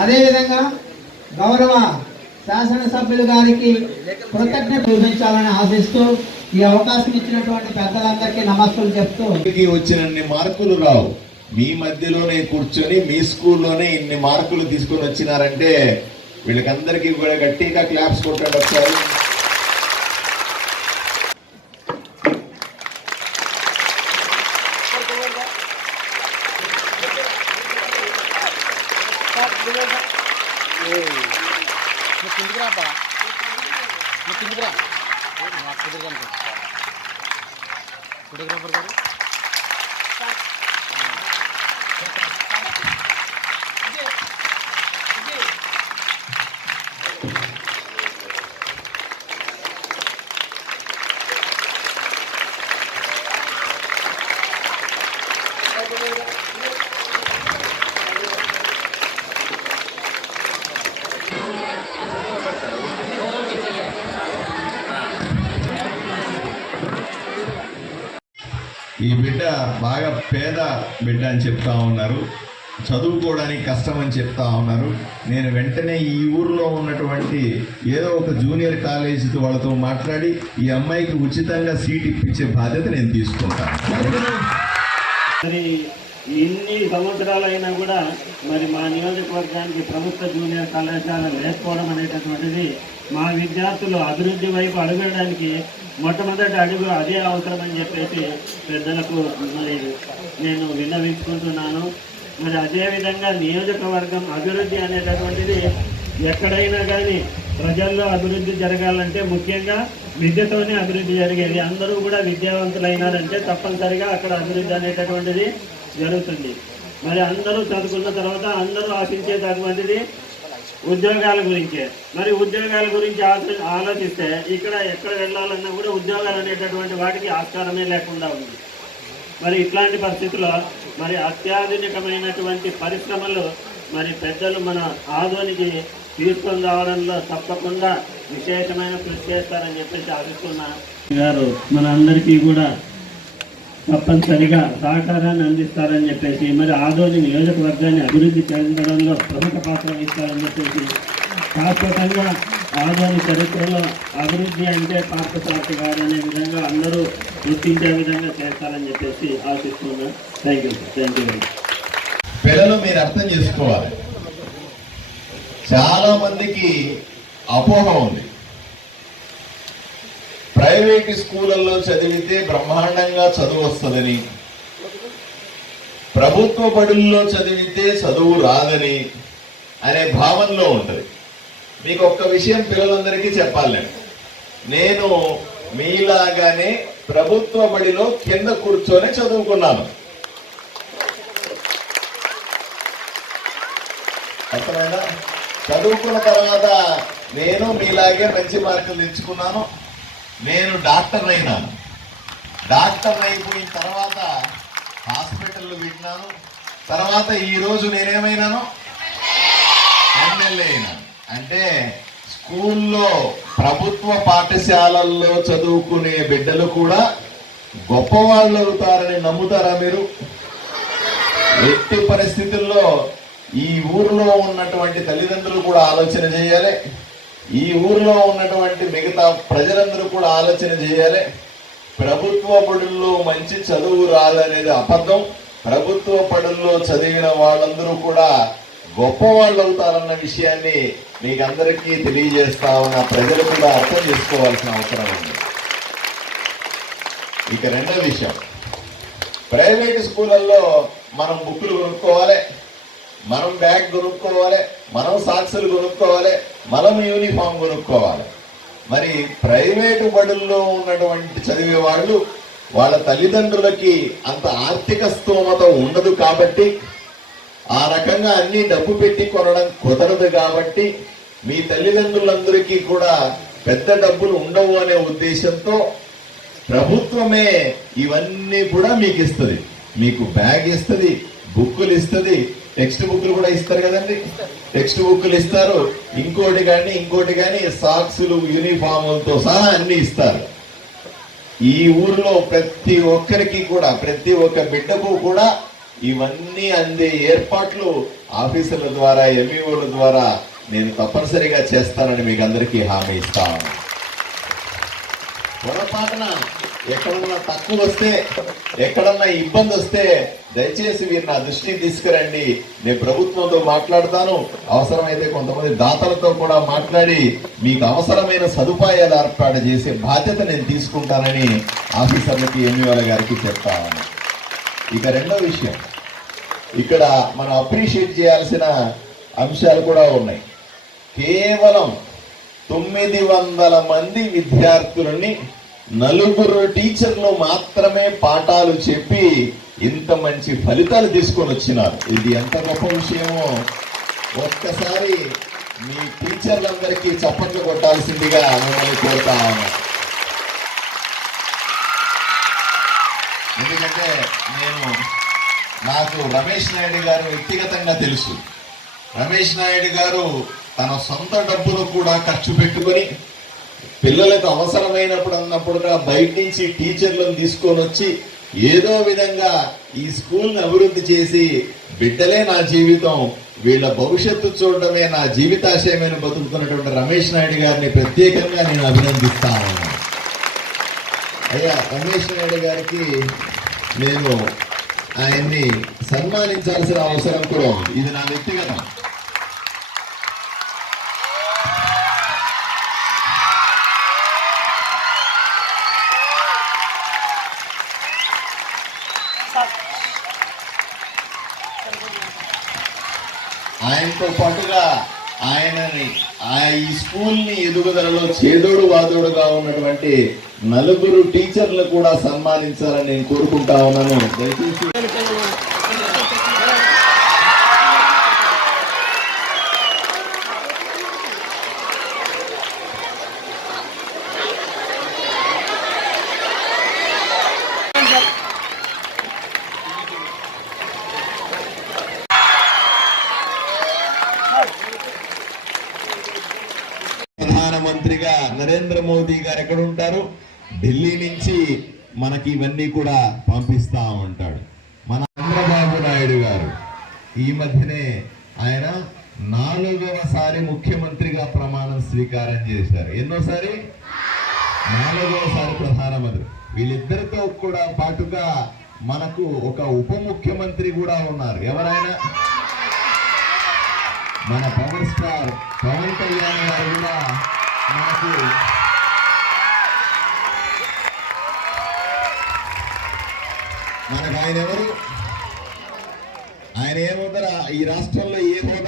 అదేవిధంగా గౌరవ శాసనసభ్యులు గారికి కృతజ్ఞత చూపించాలని ఆశిస్తూ ఈ అవకాశం ఇచ్చినటువంటి పెద్దలందరికీ నమస్కారం చెప్తూ, వచ్చినన్ని మార్కులు రావు. మీ మధ్యలోనే కూర్చొని మీ స్కూల్లోనే ఇన్ని మార్కులు తీసుకొని వచ్చినారంటే వీళ్ళకందరికీ కూడా గట్టిగా క్లాప్స్ కొట్టండి ఒకసారి. ఫోటోగ్రాఫర్ గారు ఈ బిడ్డ బాగా పేద బిడ్డ అని చెప్తా ఉన్నారు, చదువుకోవడానికి కష్టం అని చెప్తా ఉన్నారు. నేను వెంటనే ఈ ఊర్లో ఉన్నటువంటి ఏదో ఒక జూనియర్ కాలేజీ వాళ్ళతో మాట్లాడి ఈ అమ్మాయికి ఉచితంగా సీట్ ఇప్పించే బాధ్యత నేను తీసుకుంటాను. మరి ఇన్ని సంవత్సరాలైనా కూడా మరి మా నియోజకవర్గానికి ప్రభుత్వ జూనియర్ కళాశాల లేకపోవడం అనేటటువంటిది మా విద్యార్థులు అభివృద్ధి వైపు అడుగడానికి మొట్టమొదటి అడుగు అదే అవసరం అని చెప్పేసి పెద్దలకు మరి నేను విన్నవించుకుంటున్నాను. మరి అదేవిధంగా నియోజకవర్గం అభివృద్ధి అనేటటువంటిది ఎక్కడైనా కానీ ప్రజల్లో అభివృద్ధి జరగాలంటే ముఖ్యంగా విద్యతోనే అభివృద్ధి జరిగేది. అందరూ కూడా విద్యావంతులైనారంటే తప్పనిసరిగా అక్కడ అభివృద్ధి అనేటటువంటిది జరుగుతుంది. మరి అందరూ చదువుకున్న తర్వాత అందరూ ఆశించేటటువంటిది ఉద్యోగాల గురించే. మరి ఉద్యోగాల గురించి ఆలోచిస్తే ఇక్కడ ఎక్కడ వెళ్ళాలన్నా కూడా ఉద్యోగాలు అనేటటువంటి వాటికి ఆస్కారమే లేకుండా ఉంది. మరి ఇట్లాంటి పరిస్థితుల్లో మరి అత్యాధునికమైనటువంటి పరిశ్రమలు మరి పెద్దలు మన ఆదోనికి తీసుకొని రావడంలో తప్పకుండా విశేషమైన కృషి చేస్తారని చెప్పేసి ఆశిస్తున్నా గారు మన అందరికీ కూడా తప్పనిసరిగా సహకారాన్ని అందిస్తారని చెప్పేసి, మరి ఆదోని నియోజకవర్గాన్ని అభివృద్ధి చెందడంలో ప్రముఖ పాత్ర వహిస్తారని చెప్పేసి, శాశ్వతంగా ఆదోని చరిత్రలో అభివృద్ధి అంటే పార్థసారథి గారు అనే విధంగా అందరూ గుర్తించే విధంగా చేస్తారని చెప్పేసి ఆశిస్తున్నాను. Thank you. పిల్లలు మీరు అర్థం చేసుకోవాలి, చాలా మందికి అపోహ ఉంది. ప్రైవేట్ స్కూళ్ళల్లో చదివితే బ్రహ్మాండంగా చదువు వస్తుందని, ప్రభుత్వ బడుల్లో చదివితే చదువు రాదని అనే భావనలో ఉంటుంది. మీకు ఒక్క విషయం పిల్లలందరికీ చెప్పాలి, నేను మీలాగానే ప్రభుత్వ బడిలో కింద కూర్చొని చదువుకున్నాను. అర్థమైనా? చదువుకున్న తర్వాత నేను మీలాగే మంచి మార్కులు తెచ్చుకున్నాను. నేను డాక్టర్ అయినాను. డాక్టర్ అయిపోయిన తర్వాత హాస్పిటల్లో విన్నాను. తర్వాత ఈరోజు నేనేమైనాను? ఎమ్మెల్యే అయినాను. అంటే స్కూల్లో ప్రభుత్వ పాఠశాలల్లో చదువుకునే బిడ్డలు కూడా గొప్పవాళ్ళు అవుతారని నమ్ముతారా మీరు? ఎట్టి పరిస్థితుల్లో ఈ ఊరిలో ఉన్నటువంటి తల్లిదండ్రులు కూడా ఆలోచన చేయాలి, ఈ ఊరిలో ఉన్నటువంటి మిగతా ప్రజలందరూ కూడా ఆలోచన చేయాలి. ప్రభుత్వ బడుల్లో మంచి చదువు రాదనేది అబద్ధం. ప్రభుత్వ బడుల్లో చదివిన వాళ్ళందరూ కూడా గొప్పవాళ్ళు అవుతారన్న విషయాన్ని మీకు అందరికీ తెలియజేస్తా ఉన్న ప్రజలు కూడా అర్థం చేసుకోవాల్సిన అవసరం ఉంది. ఇక రెండో విషయం, ప్రైవేట్ స్కూళ్ళల్లో మనం బుక్కులు కొనుక్కోవాలి, మనం బ్యాగ్ కొనుక్కోవాలి, మనం సాక్సులు కొనుక్కోవాలి, మనం యూనిఫామ్ కొనుక్కోవాలి. మరి ప్రైవేటు బడుల్లో ఉన్నటువంటి చదివే వాళ్ళు వాళ్ళ తల్లిదండ్రులకి అంత ఆర్థిక స్తోమత ఉండదు కాబట్టి, ఆ రకంగా అన్ని డబ్బు పెట్టి కొనడం కుదరదు కాబట్టి, మీ తల్లిదండ్రులందరికీ కూడా పెద్ద డబ్బులు ఉండవు అనే ఉద్దేశంతో ప్రభుత్వమే ఇవన్నీ కూడా మీకు ఇస్తుంది. మీకు బ్యాగ్ ఇస్తుంది, బుక్కులు ఇస్తుంది, టెక్స్ట్ బుక్లు కూడా ఇస్తారు కదండి, టెక్స్ట్ బుక్లు ఇస్తారు, ఇంకోటి కానీ సాక్సులు యూనిఫాములతో సహా అన్ని ఇస్తారు. ఈ ఊరిలో ప్రతి ఒక్కరికి కూడా, ప్రతి ఒక్క బిడ్డకు కూడా ఇవన్నీ అందే ఏర్పాట్లు ఆఫీసర్ల ద్వారా ఎంఈఓల ద్వారా నేను తప్పనిసరిగా చేస్తానని మీకు అందరికీ హామీ ఇస్తాను. పొరపాటున ఎక్కడన్నా తక్కువ వస్తే, ఎక్కడన్నా ఇబ్బంది వస్తే దయచేసి మీరు నా దృష్టికి తీసుకురండి. నేను ప్రభుత్వంతో మాట్లాడతాను, అవసరమైతే కొంతమంది దాతలతో కూడా మాట్లాడి మీకు అవసరమైన సదుపాయాలు ఏర్పాటు చేసే బాధ్యత నేను తీసుకుంటానని ఆఫీసర్లకి ఎంఈఓల గారికి చెప్తాను. ఇక రెండో విషయం, ఇక్కడ మనం అప్రిషియేట్ చేయాల్సిన అంశాలు కూడా ఉన్నాయి. కేవలం 900 మంది విద్యార్థులని 4 టీచర్లు మాత్రమే పాఠాలు చెప్పి ఇంత మంచి ఫలితాలు తీసుకొని వచ్చినారు. ఇది ఎంత గొప్ప విషయమో ఒక్కసారి మీ టీచర్లందరికీ చప్పట్లు కొట్టాల్సిందిగా మిమ్మల్ని కోరుతా ఉన్నాను. ఎందుకంటే నాకు రమేష్ నాయుడు గారు వ్యక్తిగతంగా తెలుసు. రమేష్ నాయుడు గారు తన సొంత డబ్బులు కూడా ఖర్చు పెట్టుకొని పిల్లలకు అవసరమైనప్పుడు బయట నుంచి టీచర్లను తీసుకొని వచ్చి ఏదో విధంగా ఈ స్కూల్ని అభివృద్ధి చేసి బిడ్డలే నా జీవితం, వీళ్ళ భవిష్యత్తు చూడడమే నా జీవితాశయమైన బతుకుతున్నటువంటి రమేష్ నాయుడు గారిని ప్రత్యేకంగా నేను అభినందిస్తాను. అయ్యా, రమేష్ నాయుడు గారికి నేను ఆయన్ని సన్మానించాల్సిన అవసరం కూడా ఉంది. ఇది నా వ్యక్తిగతం. ఆయనతో పాటుగా ఈ స్కూల్ని ఎదుగుదలలో చేదోడు వాదోడుగా ఉన్నటువంటి 4 టీచర్లు కూడా సన్మానించాలని నేను కోరుకుంటా ఉన్నాను. దయచేసి ప్రధానమంత్రిగా నరేంద్ర మోదీ గారు ఎక్కడ ఉంటారు? ఢిల్లీ నుంచి మనకి ఇవన్నీ కూడా పంపిస్తా ఉంటాడు. మన చంద్రబాబు నాయుడు గారు ఈ మధ్యనే ఆయన 4వసారి ముఖ్యమంత్రిగా ప్రమాణం స్వీకారం చేశారు. ఎన్నోసారి? 4వసారి ప్రధానమంత్రి. వీళ్ళిద్దరితో కూడా పాటుగా మనకు ఒక ఉప ముఖ్యమంత్రి కూడా ఉన్నారు. ఎవరైనా? మన పవర్ స్టార్ పవన్ కళ్యాణ్ గారు కూడా మనకు ఆయన ఎవరు? ఆయన ఏమవుతారా? ఈ రాష్ట్రంలో ఏ హోదా